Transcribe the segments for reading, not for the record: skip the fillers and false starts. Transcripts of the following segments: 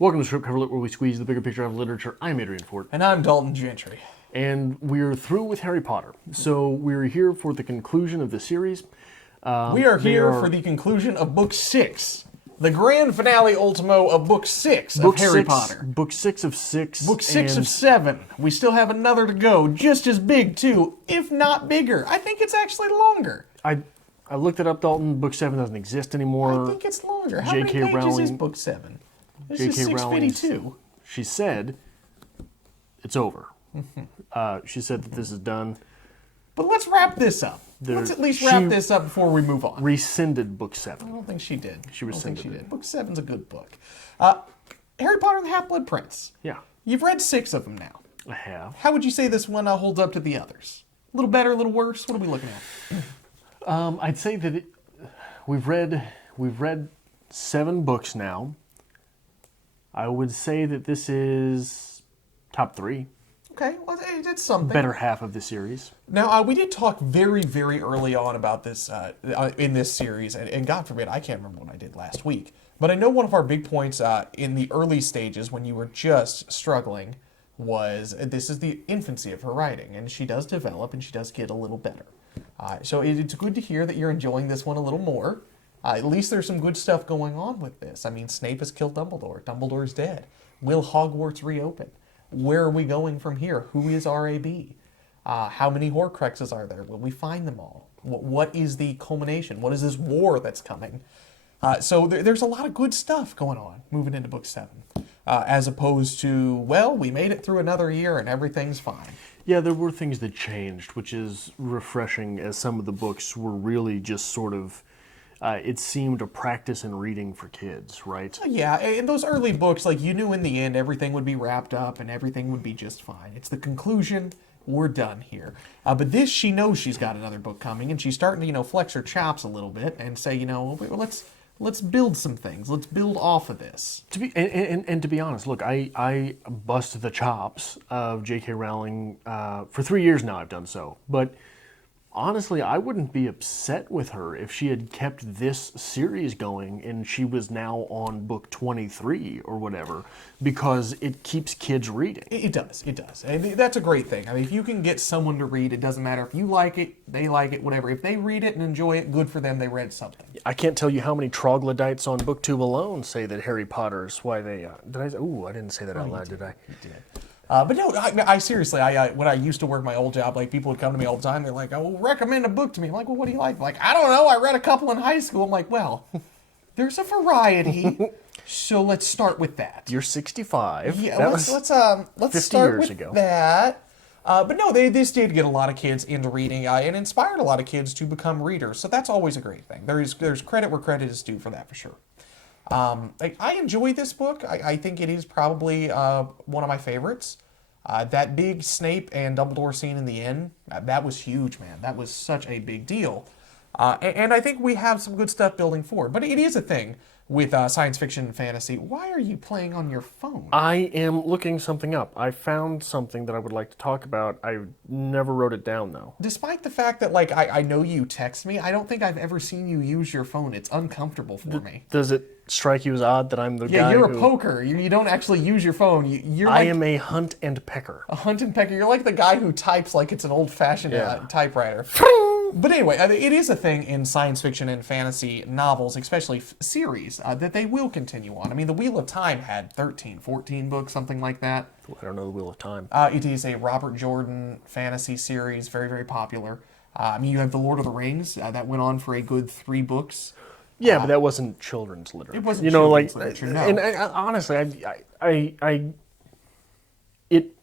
Welcome to Script Cover Lit, where we squeeze the bigger picture out of literature. I'm Adrian Fort. And I'm Dalton Gentry. And we're through with Harry Potter. So we're here for the conclusion of the series. We are here for the conclusion of Book 6. The grand finale Ultimo of Book 6 of Harry Potter. Book 6 of 6. Book 6 of 7. We still have another to go, just as big too, if not bigger. I think it's actually longer. I looked it up, Dalton. Book 7 doesn't exist anymore. I think it's longer. How J.K. many pages Rowling, is Book 7? This J.K. is 652. She said it's over. She said that this is done. But let's wrap this up. Let's at least wrap this up before we move on. Rescinded Book 7. I don't think she did. She rescinded it. Book 7's a good book. Harry Potter and the Half-Blood Prince. Yeah. You've read 6 of them now. I have. How would you say this one holds up to the others? A little better, a little worse? What are we looking at? I'd say that we've read 7 books now. I would say that this is top 3. Okay, well, it's something. Better half of the series. Now, we did talk very, very early on about this in this series, and God forbid, I can't remember what I did last week. But I know one of our big points in the early stages when you were just struggling was this is the infancy of her writing, and she does develop and she does get a little better. So it's good to hear that you're enjoying this one a little more. At least there's some good stuff going on with this. I mean, Snape has killed Dumbledore. Dumbledore's dead. Will Hogwarts reopen? Where are we going from here? Who is R.A.B.? How many Horcruxes are there? Will we find them all? What is the culmination? What is this war that's coming? So there's a lot of good stuff going on moving into Book 7. As opposed to, well, we made it through another year and everything's fine. Yeah, there were things that changed, which is refreshing, as some of the books were really just sort of, it seemed a practice in reading for kids, right? Yeah, in those early books, like, you knew in the end everything would be wrapped up and everything would be just fine. It's the conclusion, we're done here. But this, she knows she's got another book coming, and she's starting to, flex her chops a little bit and say, let's build some things. Let's build off of this. To be honest, look, I bust the chops of J.K. Rowling for 3 years now. I've done so, but honestly, I wouldn't be upset with her if she had kept this series going and she was now on book 23 or whatever, because it keeps kids reading. It does. And that's a great thing. I mean, if you can get someone to read, it doesn't matter if you like it, they like it, whatever. If they read it and enjoy it, good for them, they read something. I can't tell you how many troglodytes on booktube alone say that Harry Potter's why they... I didn't say that out loud, did I? You did. But no, I seriously, when I used to work my old job, like, people would come to me all the time. They're like, "Oh, recommend a book to me." I'm like, "Well, what do you like?" Like, "I don't know. I read a couple in high school." I'm like, "Well, there's a variety, so let's start with that." You're 65. Yeah, that let's 50 start years with ago. that. But no, this did get a lot of kids into reading and inspired a lot of kids to become readers. So that's always a great thing. There's credit where credit is due for that, for sure. I enjoy this book. I think it is probably one of my favorites. That big Snape and Dumbledore scene in the end, that was huge, man. That was such a big deal. And I think we have some good stuff building forward. But it is a thing with science fiction and fantasy. Why are you playing on your phone? I am looking something up. I found something that I would like to talk about. I never wrote it down, though. Despite the fact that, like, I know you text me, I don't think I've ever seen you use your phone. It's uncomfortable for me. Does it strike you as odd that I'm the guy Yeah, you're a poker. You don't actually use your phone. You're I like am a hunt and pecker. a hunt and pecker. You're like the guy who types like it's an old-fashioned typewriter. But anyway, it is a thing in science fiction and fantasy novels, especially series, that they will continue on. I mean, The Wheel of Time had 13, 14 books, something like that. I don't know The Wheel of Time. It is a Robert Jordan fantasy series, very, very popular. I mean, you have The Lord of the Rings, that went on for a good 3 books. Yeah, but that wasn't children's literature. It wasn't children's literature, no. And honestly, it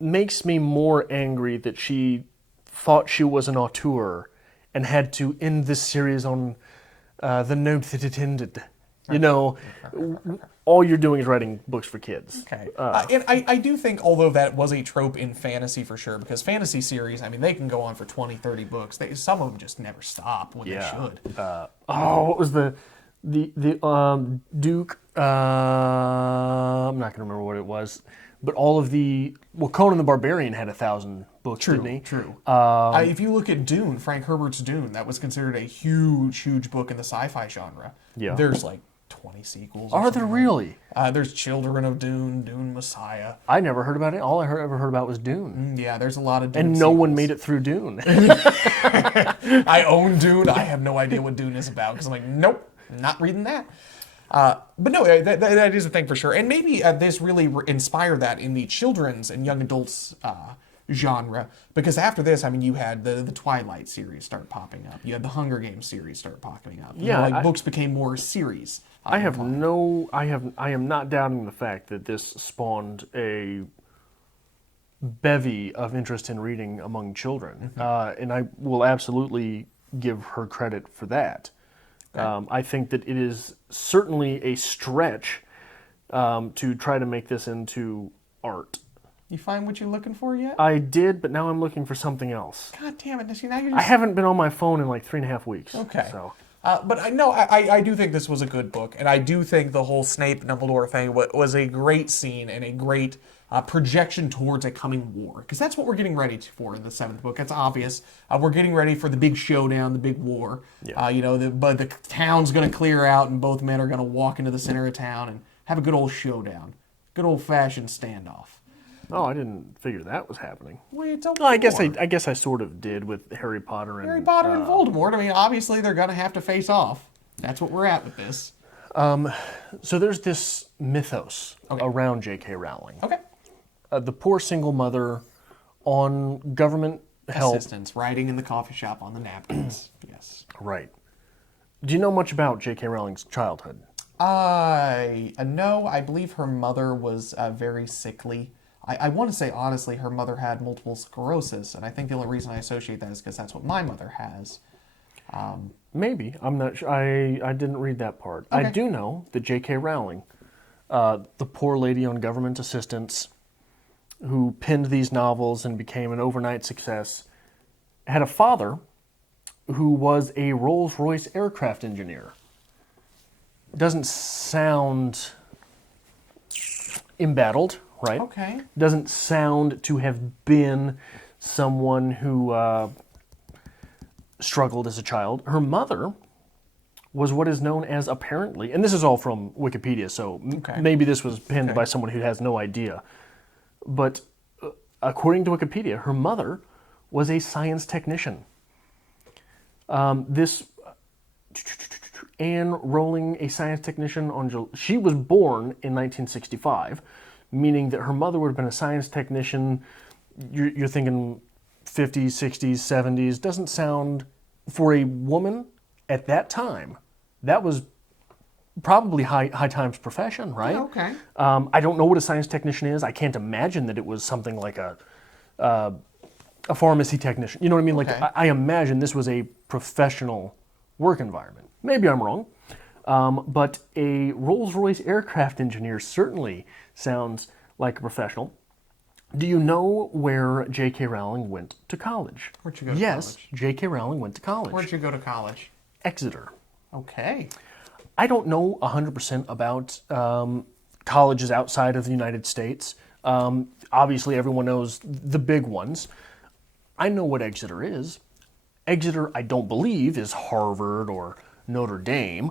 makes me more angry that she thought she was an auteur and had to end this series on the note that it ended. All you're doing is writing books for kids. Okay. And I do think, although that was a trope in fantasy for sure, because fantasy series, I mean, they can go on for 20, 30 books. Some of them just never stop when they should. What was the Duke? I'm not going to remember what it was. But all of Conan the Barbarian had 1,000 books, didn't he? True. If you look at Dune, Frank Herbert's Dune, that was considered a huge, huge book in the sci-fi genre. Yeah. There's like 20 sequels. Are there really? There's Children of Dune, Dune Messiah. I never heard about it. All I ever heard about was Dune. Yeah, there's a lot of Dune And no one made it through Dune. I own Dune. I have no idea what Dune is about because I'm like, nope, not reading that. But no, that is a thing for sure. And maybe this really inspired that in the children's and young adults genre. Because after this, I mean, you had the Twilight series start popping up. You had the Hunger Games series start popping up. Yeah, books became more series. I am not doubting the fact that this spawned a bevy of interest in reading among children. And I will absolutely give her credit for that. Okay. I think that it is certainly a stretch to try to make this into art. You find what you're looking for yet? I did, but now I'm looking for something else. God damn it. Now you're just... I haven't been on my phone in like 3.5 weeks. Okay. So. But I do think this was a good book, and I do think the whole Snape-Dumbledore thing was a great scene and a great projection towards a coming war. Because that's what we're getting ready for in the 7th book. It's obvious. We're getting ready for the big showdown, the big war. Yeah. But the town's going to clear out, and both men are going to walk into the center of town and have a good old showdown. Good old-fashioned standoff. Oh, I didn't figure that was happening. Well, it's I guess I sort of did with Harry Potter and Voldemort. I mean, obviously they're going to have to face off. That's what we're at with this. So there's this mythos around J.K. Rowling. Okay. The poor single mother on government help. Assistants writing in the coffee shop on the napkins. Yes. Right. Do you know much about J.K. Rowling's childhood? No. I believe her mother was very sickly. I want to say, honestly, her mother had multiple sclerosis, and I think the only reason I associate that is because that's what my mother has. Maybe. I'm not sure. I didn't read that part. Okay. I do know that J.K. Rowling, the poor lady on government assistance who penned these novels and became an overnight success, had a father who was a Rolls-Royce aircraft engineer. Doesn't sound embattled. Right? Okay. Doesn't sound to have been someone who struggled as a child. Her mother was what is known as apparently, and this is all from Wikipedia, so maybe this was penned by someone who has no idea. But according to Wikipedia, her mother was a science technician. Anne Rowling, a science technician, she was born in 1965. Meaning that her mother would have been a science technician. You're thinking 50s, 60s, 70s. Doesn't sound, for a woman at that time, that was probably high times profession, right? Yeah, okay. I don't know what a science technician is. I can't imagine that it was something like a pharmacy technician. You know what I mean? Okay. Like I imagine this was a professional work environment. Maybe I'm wrong. But a Rolls-Royce aircraft engineer certainly sounds like a professional. Do you know where J.K. Rowling went to college? Where'd you go to college? Yes, J.K. Rowling went to college. Where'd you go to college? Exeter. Okay. I don't know 100% about colleges outside of the United States. Obviously, everyone knows the big ones. I know what Exeter is. Exeter, I don't believe, is Harvard or Notre Dame.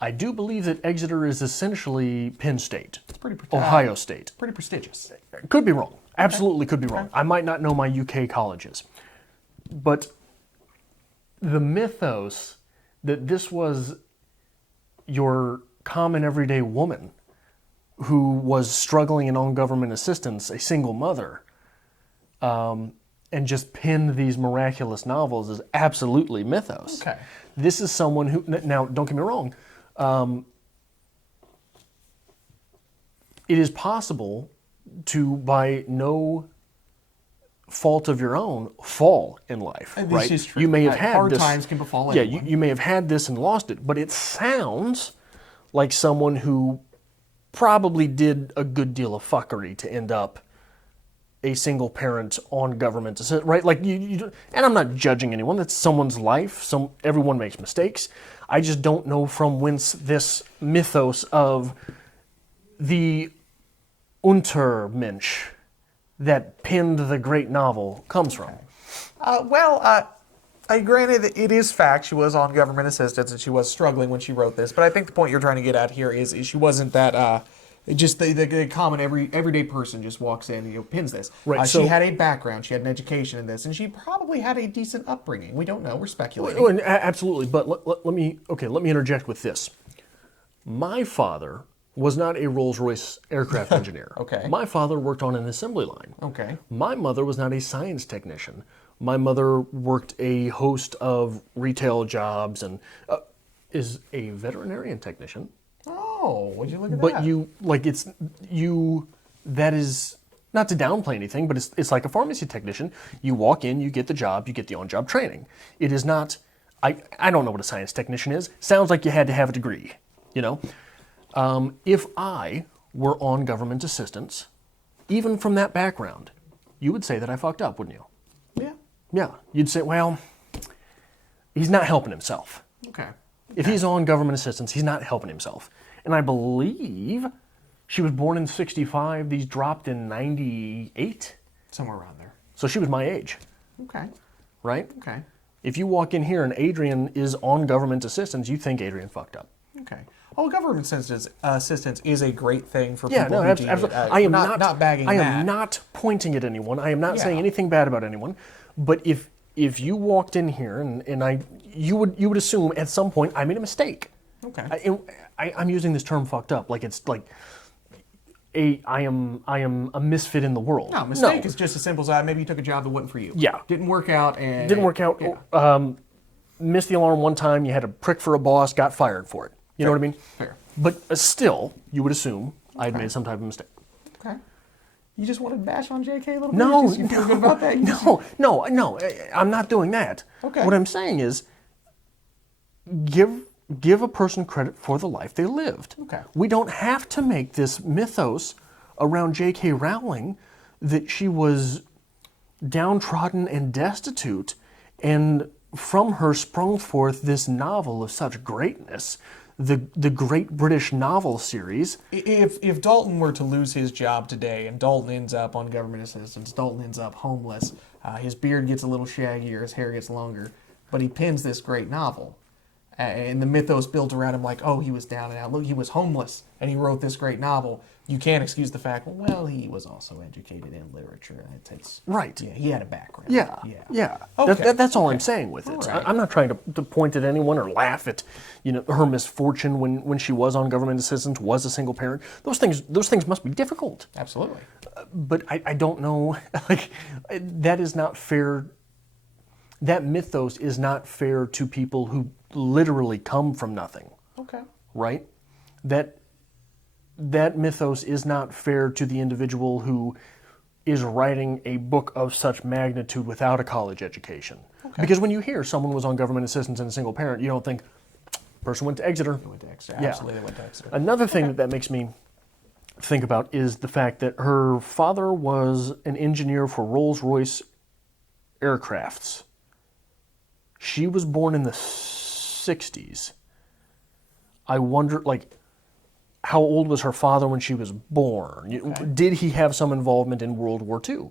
I do believe that Exeter is essentially Penn State, Ohio State. Pretty prestigious. Could be wrong. Absolutely could be wrong. I might not know my UK colleges. But the mythos that this was your common everyday woman who was struggling and on government assistance, a single mother, and just penned these miraculous novels is absolutely mythos. Okay. This is someone who, now don't get me wrong, it is possible to, by no fault of your own, fall in life. And right? This is true. You may have had hard this, times can befall anyone. Yeah, you may have had this and lost it, but it sounds like someone who probably did a good deal of fuckery to end up a single parent on government assistance, right? Like and I'm not judging anyone. That's someone's life. Everyone makes mistakes. I just don't know from whence this mythos of the Untermensch that penned the great novel comes from. Granted, it is fact she was on government assistance and she was struggling when she wrote this, but I think the point you're trying to get at here is she wasn't that just the common everyday person just walks in and pins this. Right, She so- had a background, she had an education in this, and she probably had a decent upbringing. We don't know. We're speculating. Oh, and absolutely, but let me interject with this. My father was not a Rolls-Royce aircraft engineer. Okay. My father worked on an assembly line. Okay. My mother was not a science technician. My mother worked a host of retail jobs and is a veterinarian technician. Oh, would you look at But that? that is not to downplay anything, but it's like a pharmacy technician. You walk in, you get the job, you get the on-job training. It is not, I don't know what a science technician is. Sounds like you had to have a degree, If I were on government assistance, even from that background, you would say that I fucked up, wouldn't you? Yeah. Yeah. You'd say, well, he's not helping himself. Okay. If he's on government assistance, he's not helping himself. And I believe she was born in 65. These dropped in 98. Somewhere around there. So she was my age, Okay. right? Okay. If you walk in here and Adrian is on government assistance, you think Adrian fucked up. Okay. Oh, government assistance is a great thing for Yeah, people no, who need it. absolutely. I am not bagging I that. am not pointing at anyone. I am not saying Yeah. anything bad about anyone. But if you walked in here and you would assume at some point I made a mistake. Okay. I'm using this term "fucked up" like it's like I am a misfit in the world. No, mistake is just as simple as maybe you took a job that wasn't for you. Yeah. Didn't work out and Didn't work out. Yeah. Missed the alarm one time. You had a prick for a boss. Got fired for it. You know what I mean? Fair. But still, you would assume I had made some type of mistake. Okay. You just want to bash on JK a little bit? No, You feel good about that? no. I'm not doing that. Okay. What I'm saying is, give a person credit for the life they lived. Okay. We don't have to make this mythos around J.K. Rowling that she was downtrodden and destitute, and from her sprung forth this novel of such greatness, the Great British Novel series. If Dalton were to lose his job today and Dalton ends up on government assistance, Dalton ends up homeless, his beard gets a little shaggier, his hair gets longer, but he pens this great novel. And the mythos built around him like, oh, he was down and out. Look, he was homeless, and he wrote this great novel. You can't excuse the fact, well, he was also educated in literature. It's Right. Yeah, he had a background. Yeah. Okay. That's all I'm saying with it. All right. I'm not trying to point at anyone or laugh at, her misfortune when she was on government assistance, was a single parent. Those things must be difficult. Absolutely. But I don't know, that is not fair. That mythos is not fair to people who literally come from nothing, Okay. right? That mythos is not fair to the individual who is writing a book of such magnitude without a college education. Okay. Because when you hear someone was on government assistance and a single parent, you don't think, person went to Exeter. They went to Exeter. Yeah. Absolutely, they went to Exeter. Another thing that makes me think about is the fact that her father was an engineer for Rolls-Royce aircrafts. She was born in the 60s. I wonder, how old was her father when she was born? Okay. Did he have some involvement in World War II?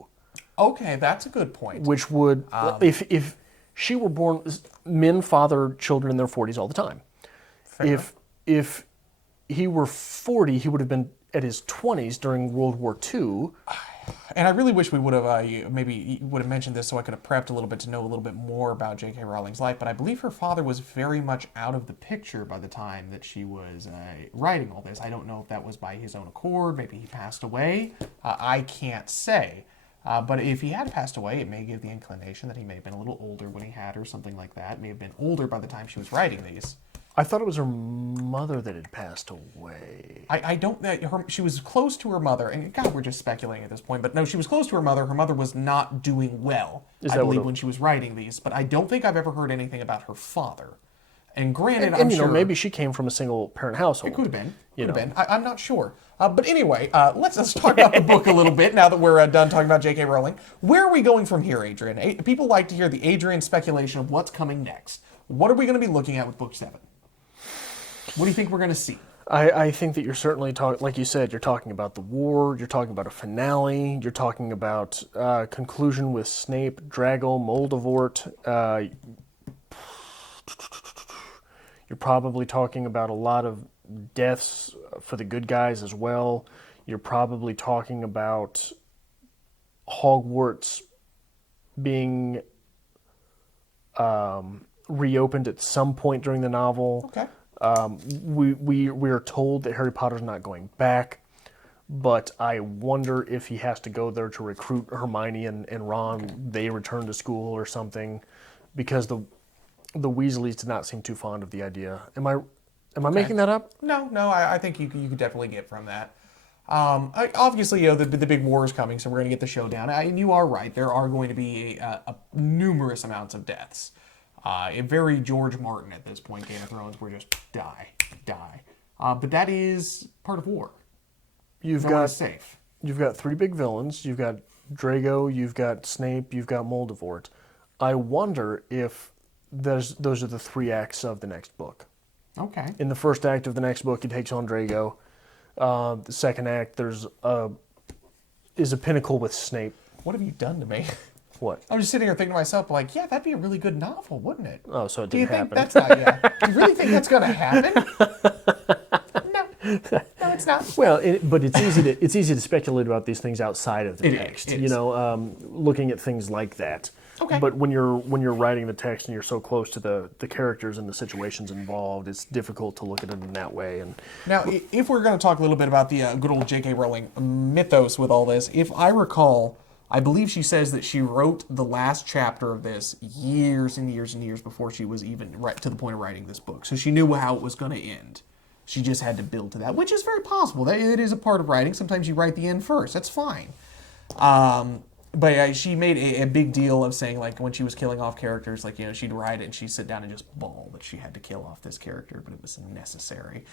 Okay, that's a good point. Which would, if she were born, men father children in their 40s all the time. Fair. If he were 40, he would have been at his 20s during World War II. And I really wish we would have mentioned this so I could have prepped a little bit to know a little bit more about J.K. Rowling's life. But I believe her father was very much out of the picture by the time that she was writing all this. I don't know if that was by his own accord. Maybe he passed away. I can't say. But if he had passed away, it may give the inclination that he may have been a little older when he had her, something like that. May have been older by the time she was writing these. I thought it was her mother that had passed away. I don't. She was close to her mother, and God, we're just speculating at this point. But no, she was close to her mother. Her mother was not doing well, I believe, when she was writing these. But I don't think I've ever heard anything about her father. And granted, I'm sure maybe she came from a single parent household. it could have been. You know. I'm not sure. But anyway, let's talk about the book a little bit now that we're done talking about J.K. Rowling. Where are we going from here, Adrian? People like to hear the Adrian speculation of what's coming next. What are we going to be looking at with book 7? What do you think we're going to see? I think that you're certainly talking, like you said, you're talking about the war, you're talking about a finale, you're talking about conclusion with Snape, Drago, Moldavort. You're probably talking about a lot of deaths for the good guys as well. You're probably talking about Hogwarts being reopened at some point during the novel. Okay. We are told that Harry Potter's not going back, but I wonder if he has to go there to recruit Hermione and Ron. Okay. They return to school or something, because the Weasleys did not seem too fond of the idea. Am I making that up? No, I think you could definitely get from that. Obviously, the big war is coming, so we're going to get the showdown. And you are right. There are going to be a numerous amounts of deaths. Very George Martin at this point, Game of Thrones, where just die. But that is part of war. You've got safe. You've got three big villains. You've got Drago, you've got Snape, you've got Voldemort. I wonder if those are the three acts of the next book. Okay. In the first act of the next book, he takes on Drago. The second act, is a pinnacle with Snape. What have you done to me? What? I was just sitting here thinking to myself, like, yeah, that'd be a really good novel, wouldn't it? Oh, so it didn't happen. Do you think that's not? Yeah. Do you really think that's going to happen? No, it's not. Well, but it's easy to speculate about these things outside of the text. It is. Looking at things like that. Okay. But when you're writing the text and you're so close to the characters and the situations involved, it's difficult to look at it in that way. And now, if we're going to talk a little bit about the good old J.K. Rowling mythos with all this, if I recall, I believe she says that she wrote the last chapter of this years and years and years before she was even right to the point of writing this book. So she knew how it was going to end. She just had to build to that, which is very possible. It is a part of writing. Sometimes you write the end first. That's fine. But she made a big deal of saying, like, when she was killing off characters, like, she'd write it and she'd sit down and just bawl that she had to kill off this character, but it was necessary.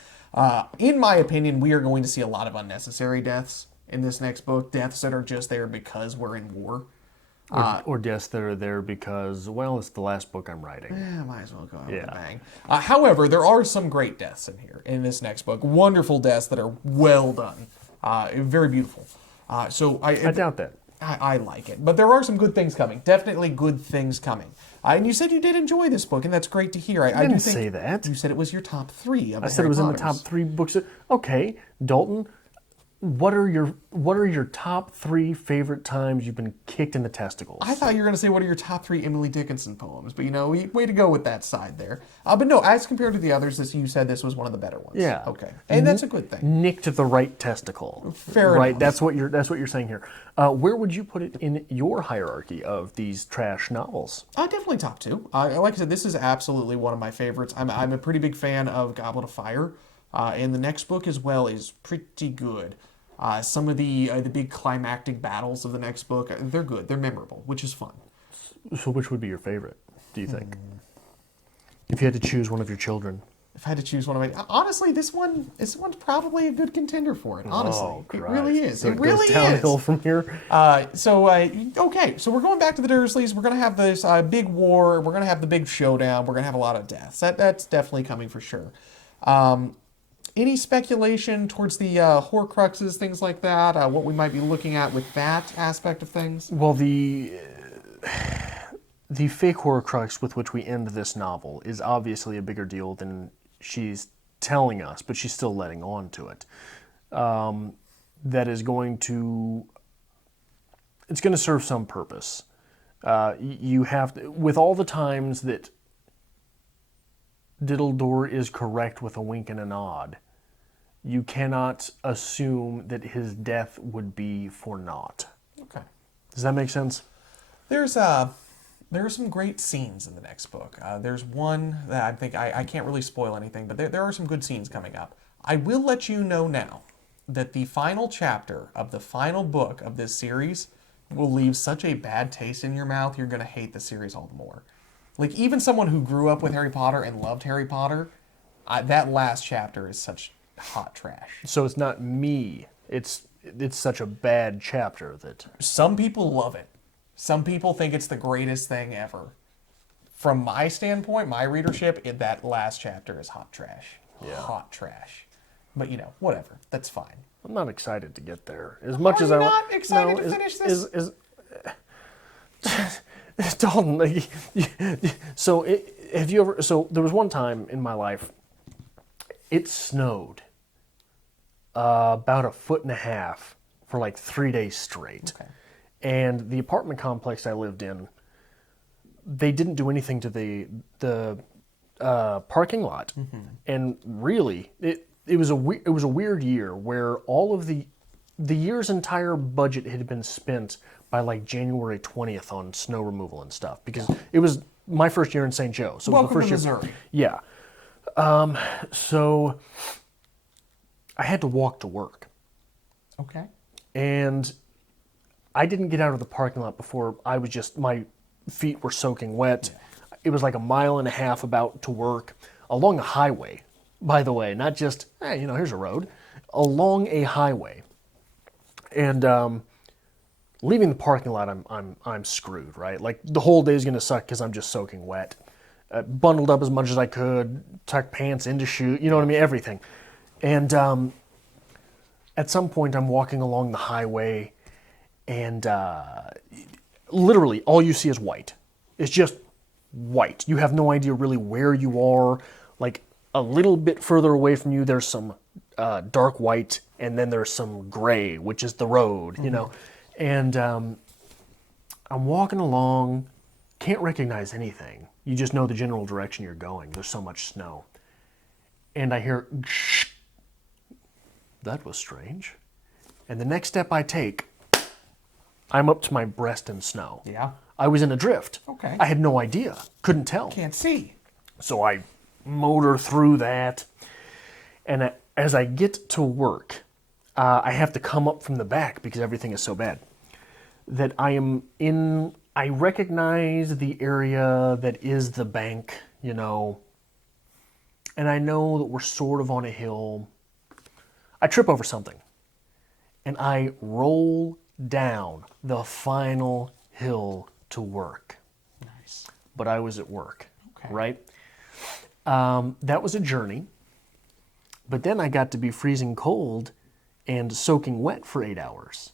In my opinion, we are going to see a lot of unnecessary deaths in this next book. Deaths that are just there because we're in war. Or deaths that are there because, well, it's the last book I'm writing. Yeah, might as well go out with a bang. However, there are some great deaths in here, in this next book. Wonderful deaths that are well done. Very beautiful. I doubt that. I like it. But there are some good things coming. Definitely good things coming. And you said you did enjoy this book, and that's great to hear. I didn't say that. You said it was your top 3 of the I said Harry it was Potters. in the top 3 books. Okay, Dalton, what are your top 3 favorite times you've been kicked in the testicles? I thought you were going to say what are your top 3 Emily Dickinson poems, but way to go with that side there. But no, as compared to the others, you said this was one of the better ones. Yeah. Okay, and that's a good thing. Nicked the right testicle. Fair right. enough. That's what you're saying here. Where would you put it in your hierarchy of these trash novels? Definitely top 2. Like I said, this is absolutely one of my favorites. I'm a pretty big fan of Goblet of Fire, and the next book as well is pretty good. Some of the big climactic battles of the next book, they're good. They're memorable, which is fun. So which would be your favorite, do you think? If you had to choose one of your children. If I had to choose one of my... Honestly, this one's probably a good contender for it. Honestly. It really is. So it really goes downhill from here? Okay. So we're going back to the Dursleys. We're going to have this big war. We're going to have the big showdown. We're going to have a lot of deaths. That's definitely coming for sure. Any speculation towards the Horcruxes, things like that? What we might be looking at with that aspect of things? Well, the fake Horcrux with which we end this novel is obviously a bigger deal than she's telling us, but she's still letting on to it. That is going to... It's going to serve some purpose. You have to, with all the times that Diddledore is correct with a wink and a nod, you cannot assume that his death would be for naught. Okay. Does that make sense? There are some great scenes in the next book. There's one that I think I can't really spoil anything, but there are some good scenes coming up. I will let you know now that the final chapter of the final book of this series will leave such a bad taste in your mouth, you're going to hate the series all the more. Like, even someone who grew up with Harry Potter and loved Harry Potter, that last chapter is such hot trash. So it's not me. It's such a bad chapter that... Some people love it. Some people think it's the greatest thing ever. From my standpoint, my readership, that last chapter is hot trash. Yeah. Hot trash. But, whatever. That's fine. I'm not excited to get there. As much as I... Are you not excited to finish this? Dalton, so have you ever? So there was one time in my life, it snowed about 1.5 feet for like 3 days straight, Okay. and the apartment complex I lived in, they didn't do anything to the parking lot, and really it was a weird year where all of the year's entire budget had been spent by like January 20th on snow removal and stuff because it was my first year in St. Joe. So it was the Welcome first to year. Missouri. Yeah. So I had to walk to work, Okay. and I didn't get out of the parking lot before my feet were soaking wet. It was like 1.5 miles about to work along a highway, by the way, not just, hey, here's a road, along a highway. And leaving the parking lot, I'm screwed, right? Like the whole day is going to suck because I'm just soaking wet. Bundled up as much as I could, tucked pants into shoes, you know what I mean? Everything. And at some point, I'm walking along the highway, and literally all you see is white. It's just white. You have no idea really where you are. Like a little bit further away from you, there's some dark white, and then there's some gray, which is the road, And I'm walking along, can't recognize anything. You just know the general direction you're going. There's so much snow. And I hear, shh. That was strange. And the next step I take, I'm up to my breast in snow. Yeah. I was in a drift. Okay. I had no idea. Couldn't tell. Can't see. So I motor through that. And as I get to work, I have to come up from the back because everything is so bad. That I recognize the area that is the bank, and I know that we're sort of on a hill. I trip over something, and I roll down the final hill to work. Nice. But I was at work, Okay. right? That was a journey, but then I got to be freezing cold and soaking wet for 8 hours.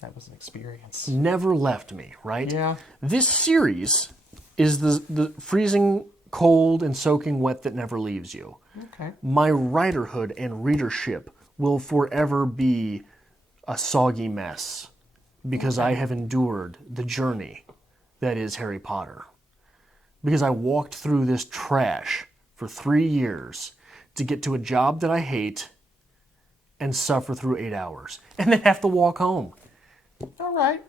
That was an experience. Never left me, right? Yeah. This series is the freezing cold and soaking wet that never leaves you. Okay. My writerhood and readership will forever be a soggy mess because I have endured the journey that is Harry Potter. Because I walked through this trash for 3 years to get to a job that I hate and suffer through 8 hours and then have to walk home. All right.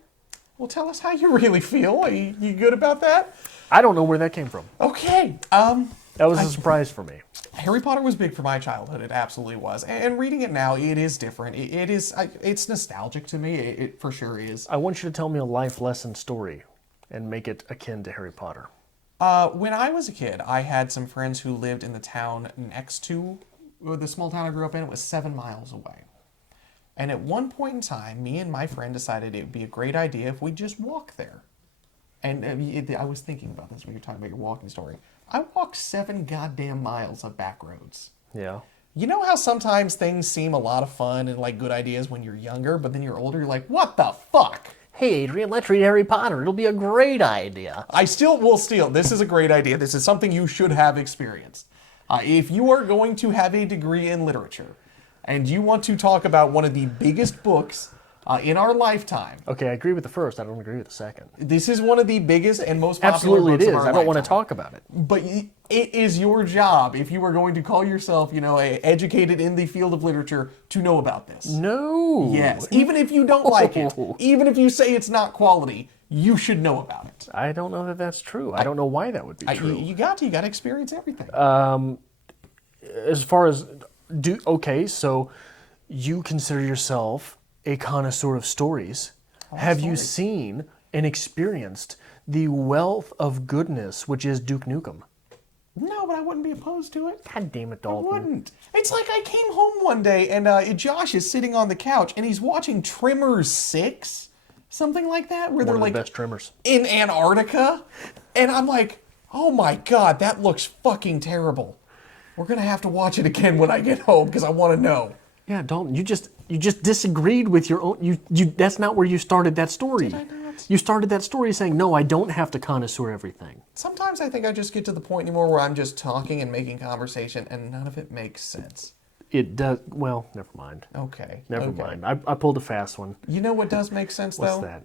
Well, tell us how you really feel. Are you good about that? I don't know where that came from. Okay. That was a surprise for me. Harry Potter was big for my childhood. It absolutely was. And reading it now, it is different. It's nostalgic to me. It for sure is. I want you to tell me a life lesson story and make it akin to Harry Potter. When I was a kid, I had some friends who lived in the town next to the small town I grew up in. It was 7 miles away. And at one point in time, me and my friend decided it would be a great idea if we just walk there. And I was thinking about this when you're talking about your walking story. I walked 7 goddamn miles of back roads. Yeah. You know how sometimes things seem a lot of fun and like good ideas when you're younger, but then you're older, you're like, what the fuck? Hey, Adrian, let's read Harry Potter. It'll be a great idea. I still will steal. This is a great idea. This is something you should have experienced. If you are going to have a degree in literature and you want to talk about one of the biggest books in our lifetime, Okay, I agree with the first. I don't agree with the second. this is one of the biggest and most popular Absolutely, it books is. of our I don't want to lifetime. talk about it. But it is your job, if you are going to call yourself, educated in the field of literature, to know about this. No. Yes, even if you don't like it, even if you say it's not quality, you should know about it. I don't know that that's true. I don't know why that would be true. You got to experience everything. As far as okay, so you consider yourself a connoisseur of stories. Have you stories. seen and experienced the wealth of goodness which is Duke Nukem? No, but I wouldn't be opposed to it. God damn it, I Dalton. wouldn't. It's like I came home one day and Josh is sitting on the couch and he's watching Tremors 6, something like that, where One they're of like the best trimmers. in Antarctica, and I'm like, oh my god, that looks fucking terrible. We're gonna have to watch it again when I get home because I want to know. Yeah, Dalton, you just disagreed with your own. You that's not where you started that story. Did I not? that? You started that story saying, no, I don't have to connoisseur everything. Sometimes I think I just get to the point anymore where I'm just talking and making conversation and none of it makes sense. It does, well, never mind. Okay. Never mind. I pulled a fast one. You know what does make sense, though? What's that?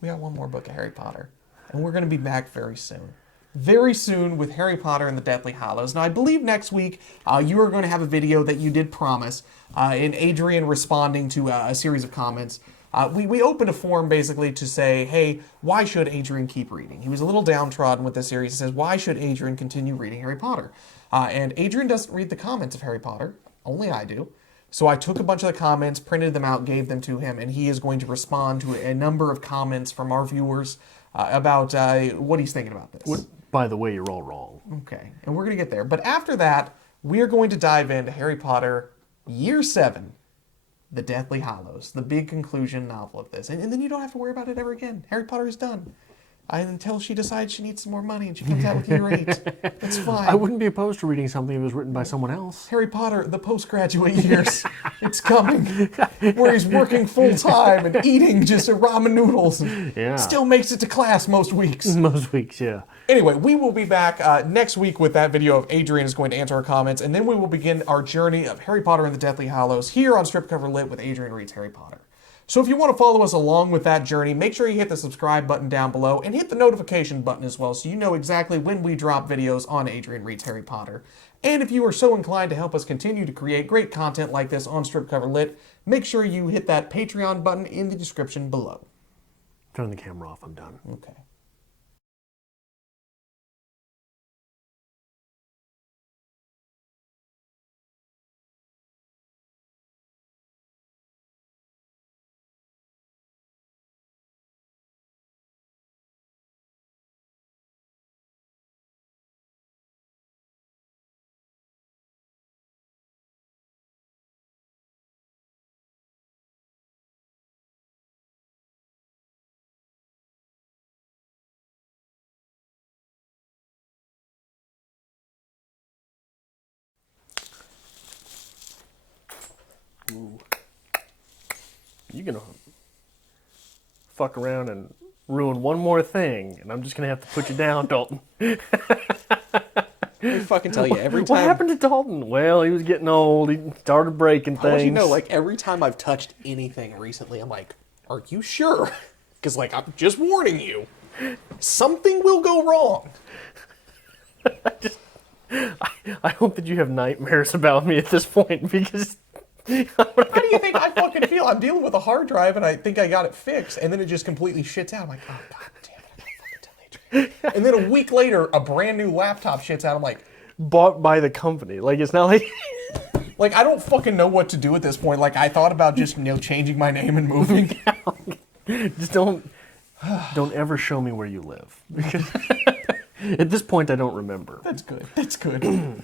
We got one more book of Harry Potter. And we're going to be back very soon. Very soon with Harry Potter and the Deathly Hallows. Now, I believe next week you are going to have a video that you did promise in Adrian responding to a series of comments. We opened a forum basically to say, hey, why should Adrian keep reading? He was a little downtrodden with this series. He says, why should Adrian continue reading Harry Potter? And Adrian doesn't read the comments of Harry Potter. Only I do. So I took a bunch of the comments, printed them out, gave them to him, and he is going to respond to a number of comments from our viewers about what he's thinking about this. By the way, you're all wrong. Okay, and we're going to get there. But after that, we are going to dive into Harry Potter Year 7, The Deathly Hallows, the big conclusion novel of this. And then you don't have to worry about it ever again. Harry Potter is done. Until she decides she needs some more money and she comes out with Year 8. That's fine. I wouldn't be opposed to reading something that was written by someone else. Harry Potter, the postgraduate years. It's coming. Where he's working full time and eating just ramen noodles. And Yeah. still makes it to class most weeks. Most weeks, yeah. Anyway, we will be back next week with that video of Adrian is going to answer our comments. And then we will begin our journey of Harry Potter and the Deathly Hallows here on Strip Cover Lit with Adrian Reads Harry Potter. So if you want to follow us along with that journey, make sure you hit the subscribe button down below and hit the notification button as well so you know exactly when we drop videos on Adrian Reads Harry Potter. And if you are so inclined to help us continue to create great content like this on Strip Cover Lit, make sure you hit that Patreon button in the description below. Turn the camera off, I'm done. Okay. Ooh. You're gonna fuck around and ruin one more thing, and I'm just gonna have to put you down, Dalton. Let me fucking tell you, every What time... happened to Dalton? Well, he was getting old. He started breaking I want things. you to know, like, every time I've touched anything recently, I'm like, are you sure? Because, like, I'm just warning you. Something will go wrong. I hope that you have nightmares about me at this point, because... How do you think I fucking feel? I'm dealing with a hard drive, and I think I got it fixed, and then it just completely shits out. I'm like, oh, God damn it, I gotta fucking tell Adrian. And then a week later, a brand new laptop shits out. I'm like... Bought by the company. Like, it's not like... Like, I don't fucking know what to do at this point. Like, I thought about just, changing my name and moving. Just don't ever show me where you live. Because at this point, I don't remember. That's good. That's good.